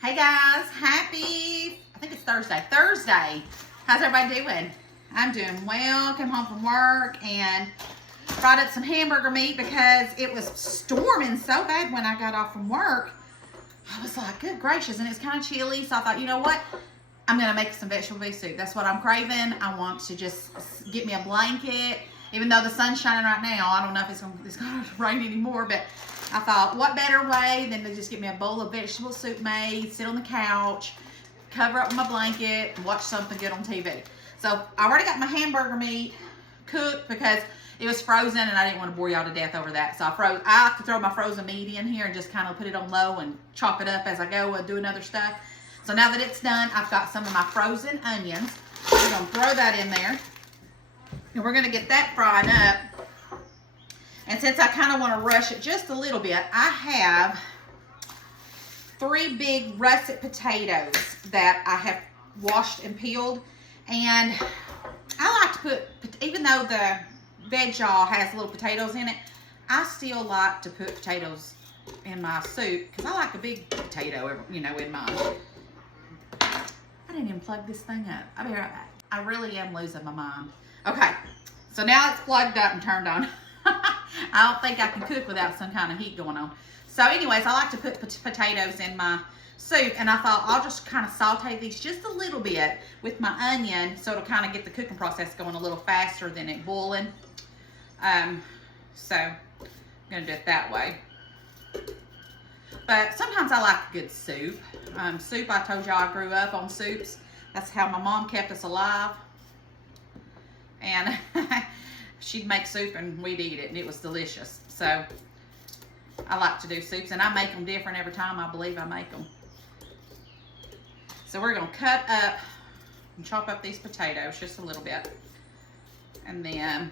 Hey guys, I think it's Thursday. How's everybody doing? I'm doing well. Came home from work and brought up some hamburger meat because it was storming so bad when I got off from work. I was like, good gracious, and it's kind of chilly, so I thought, you know what? I'm gonna make some vegetable beef soup. That's what I'm craving. I want to just get me a blanket. Even though the sun's shining right now, I don't know if it's gonna rain anymore, but I thought, what better way than to just get me a bowl of vegetable soup made, sit on the couch, cover up with my blanket, and watch something good on TV. So I already got my hamburger meat cooked because it was frozen and I didn't want to bore y'all to death over that. So I like to throw my frozen meat in here and just kind of put it on low and chop it up as I go and doing other stuff. So now that it's done, I've got some of my frozen onions. I'm gonna throw that in there. And we're gonna get that fried up. And since I kind of want to rush it just a little bit, I have 3 big russet potatoes that I have washed and peeled. And I like to put, even though the veg all has little potatoes in it, I still like to put potatoes in my soup because I like a big potato, you know, in mine. I didn't even plug this thing up. I'll be right back. I really am losing my mind. Okay, so now it's plugged up and turned on. I don't think I can cook without some kind of heat going on. So anyways, I like to put potatoes in my soup, and I thought I'll just kind of saute these just a little bit with my onion so it'll kind of get the cooking process going a little faster than it boiling. So I'm gonna do it that way. But sometimes I like a good soup. Soup, I told y'all I grew up on soups. That's how my mom kept us alive. And she'd make soup and we'd eat it, and it was delicious. So I like to do soups, and I make them different every time. I believe I make them. So we're gonna cut up and chop up these potatoes just a little bit. And then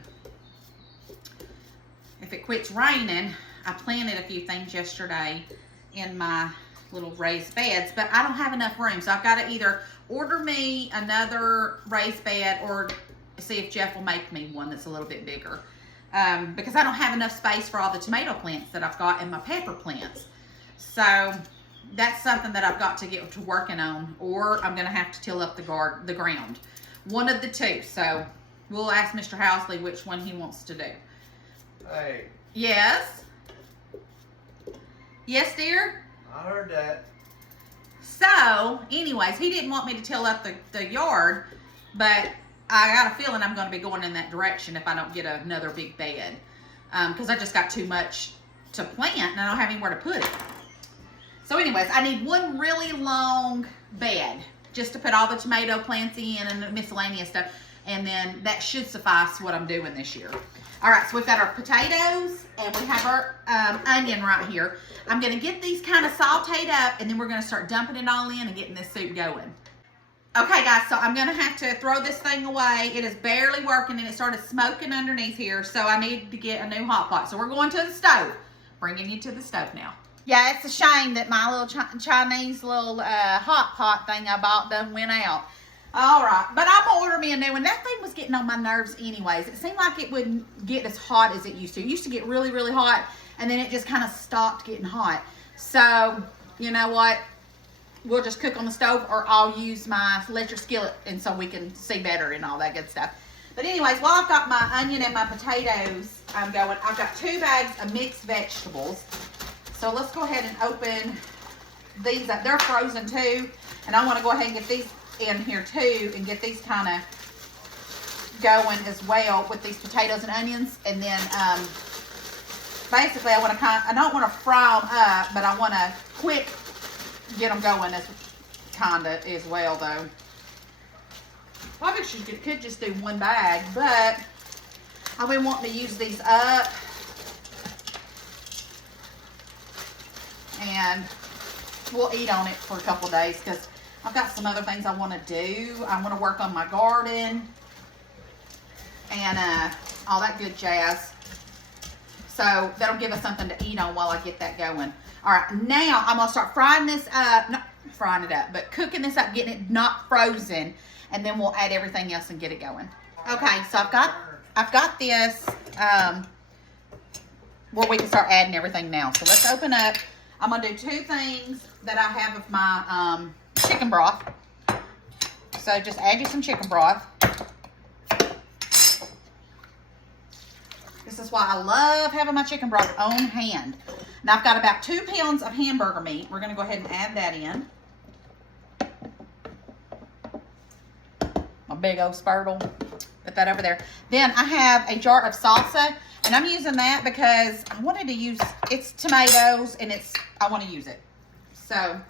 if it quits raining, I planted a few things yesterday in my little raised beds, but I don't have enough room. So I've got to either order me another raised bed or see if Jeff will make me one that's a little bit bigger. Because I don't have enough space for all the tomato plants that I've got and my pepper plants. So that's something that I've got to get to working on, or I'm going to have to till up the ground. One of the two. So we'll ask Mr. Housley which one he wants to do. Hey. Yes? Yes, dear? I heard that. So, anyways, he didn't want me to till up the yard, but I got a feeling I'm going to be going in that direction if I don't get another big bed. Because I just got too much to plant and I don't have anywhere to put it. So anyways, I need one really long bed just to put all the tomato plants in and the miscellaneous stuff. And then that should suffice what I'm doing this year. All right, so we've got our potatoes and we have our onion right here. I'm going to get these kind of sauteed up, and then we're going to start dumping it all in and getting this soup going. Okay, guys, so I'm going to have to throw this thing away. It is barely working, and it started smoking underneath here, so I need to get a new hot pot. So we're going to the stove. Bringing you to the stove now. Yeah, it's a shame that my little Chinese little hot pot thing I bought done went out. All right, but I'm going to order me a new one. That thing was getting on my nerves anyways. It seemed like it wouldn't get as hot as it used to. It used to get really, really hot, and then it just kind of stopped getting hot. So, you know what? We'll just cook on the stove, or I'll use my electric skillet, and so we can see better and all that good stuff. But anyways, while I've got my onion and my potatoes going, I've got 2 bags of mixed vegetables. So let's go ahead and open these up. They're frozen too, and I want to go ahead and get these in here too and get these kind of going as well with these potatoes and onions. And then basically I don't want to fry them up, but I want to quick get them going as well though. Probably could just do 1 bag, but I've been wanting to use these up, and we'll eat on it for a couple days because I've got some other things I want to do. I want to work on my garden and all that good jazz. So that'll give us something to eat on while I get that going. All right, now I'm gonna start frying this up, not frying it up, but cooking this up, getting it not frozen, and then we'll add everything else and get it going. Okay, so I've got this where we can start adding everything now. So let's open up. I'm gonna do 2 things that I have of my chicken broth. So just add you some chicken broth. This is why I love having my chicken broth on hand. Now I've got about 2 pounds of hamburger meat. We're going to go ahead and add that in. My big old spurtle. Put that over there. Then I have a jar of salsa, and I'm using that because I wanted to use, it's tomatoes, and I want to use it. So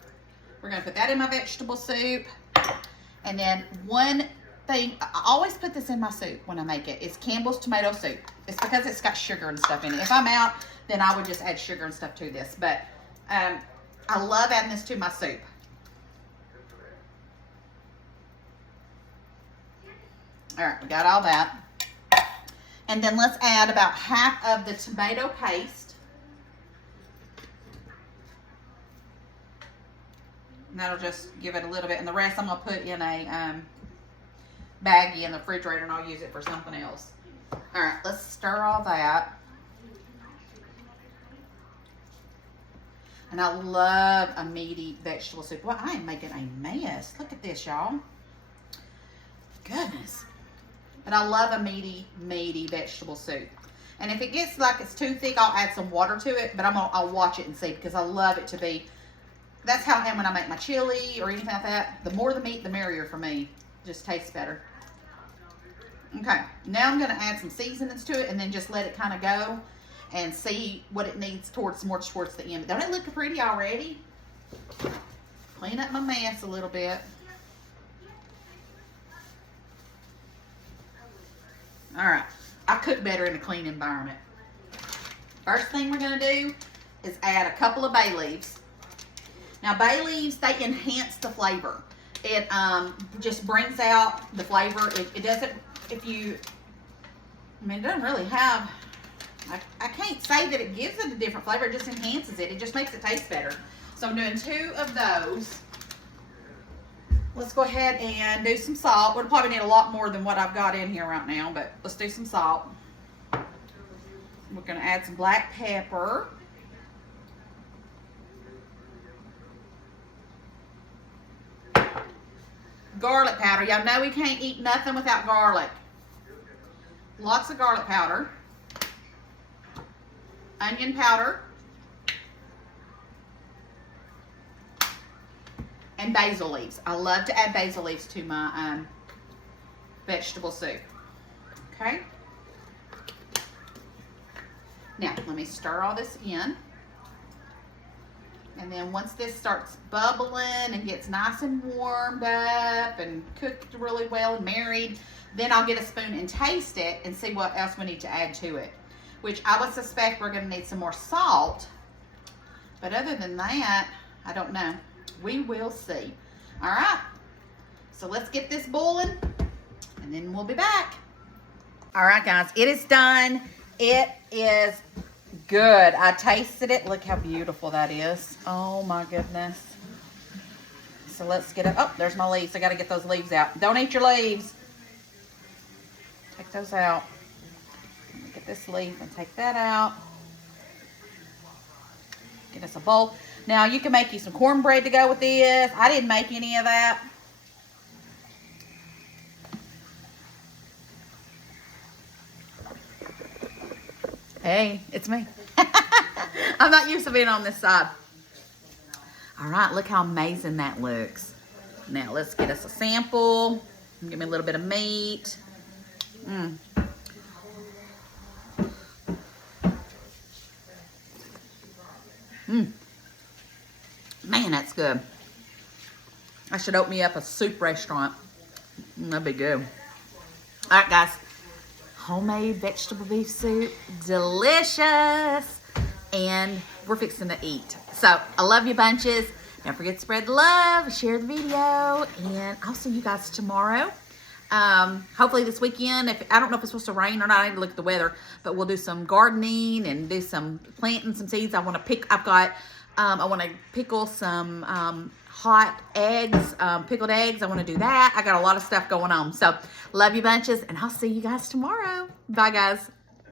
we're going to put that in my vegetable soup. And then one thing, I always put this in my soup when I make it. It's Campbell's tomato soup. It's because it's got sugar and stuff in it. If I'm out, then I would just add sugar and stuff to this. But I love adding this to my soup. All right, we got all that. And then let's add about half of the tomato paste. And that'll just give it a little bit. And the rest I'm going to put in a baggie in the refrigerator, and I'll use it for something else. All right, let's stir all that. And I love a meaty vegetable soup. Well, I am making a mess. Look at this, y'all. Goodness. But I love a meaty vegetable soup. And if it gets like it's too thick, I'll add some water to it. But I'll watch it and see, because I love it to be. That's how I am when I make my chili or anything like that. The more the meat, the merrier for me. It just tastes better. Okay, now I'm going to add some seasonings to it and then just let it kind of go and see what it needs towards the end. Don't it look pretty already? Clean up my mess a little bit. All right, I cook better in a clean environment. First thing we're going to do is add a couple of bay leaves. Now, bay leaves, they enhance the flavor. It just brings out the flavor. It doesn't, it doesn't really have, I can't say that it gives it a different flavor. It just enhances it. It just makes it taste better. So I'm doing 2 of those. Let's go ahead and do some salt. We'll probably need a lot more than what I've got in here right now, but let's do some salt. We're going to add some black pepper. Garlic powder. Y'all know we can't eat nothing without garlic. Lots of garlic powder. Onion powder. And basil leaves. I love to add basil leaves to my vegetable soup. Okay. Now, let me stir all this in. And then once this starts bubbling and gets nice and warmed up and cooked really well and married, then I'll get a spoon and taste it and see what else we need to add to it. Which I would suspect we're going to need some more salt. But other than that, I don't know. We will see. All right. So let's get this boiling and then we'll be back. All right, guys. It is done. It is good. I tasted it. Look how beautiful that is. Oh my goodness. So let's get it. Oh, there's my leaves. I got to get those leaves out. Don't eat your leaves. Take those out. Get this leaf and take that out. Get us a bowl. Now you can make you some cornbread to go with this. I didn't make any of that. Hey, it's me. I'm not used to being on this side. All right, look how amazing that looks. Now let's get us a sample. Give me a little bit of meat. Man, that's good. I should open me up a soup restaurant. That'd be good. All right, guys. Homemade vegetable beef soup. Delicious. And we're fixing to eat. So, I love you bunches. Don't forget to spread the love. Share the video. And I'll see you guys tomorrow. Hopefully this weekend. I don't know if it's supposed to rain or not. I need to look at the weather. But we'll do some gardening and do some planting some seeds. I want to pick. I want to pickle some hot eggs, pickled eggs. I want to do that. I got a lot of stuff going on. So, love you bunches, and I'll see you guys tomorrow. Bye, guys.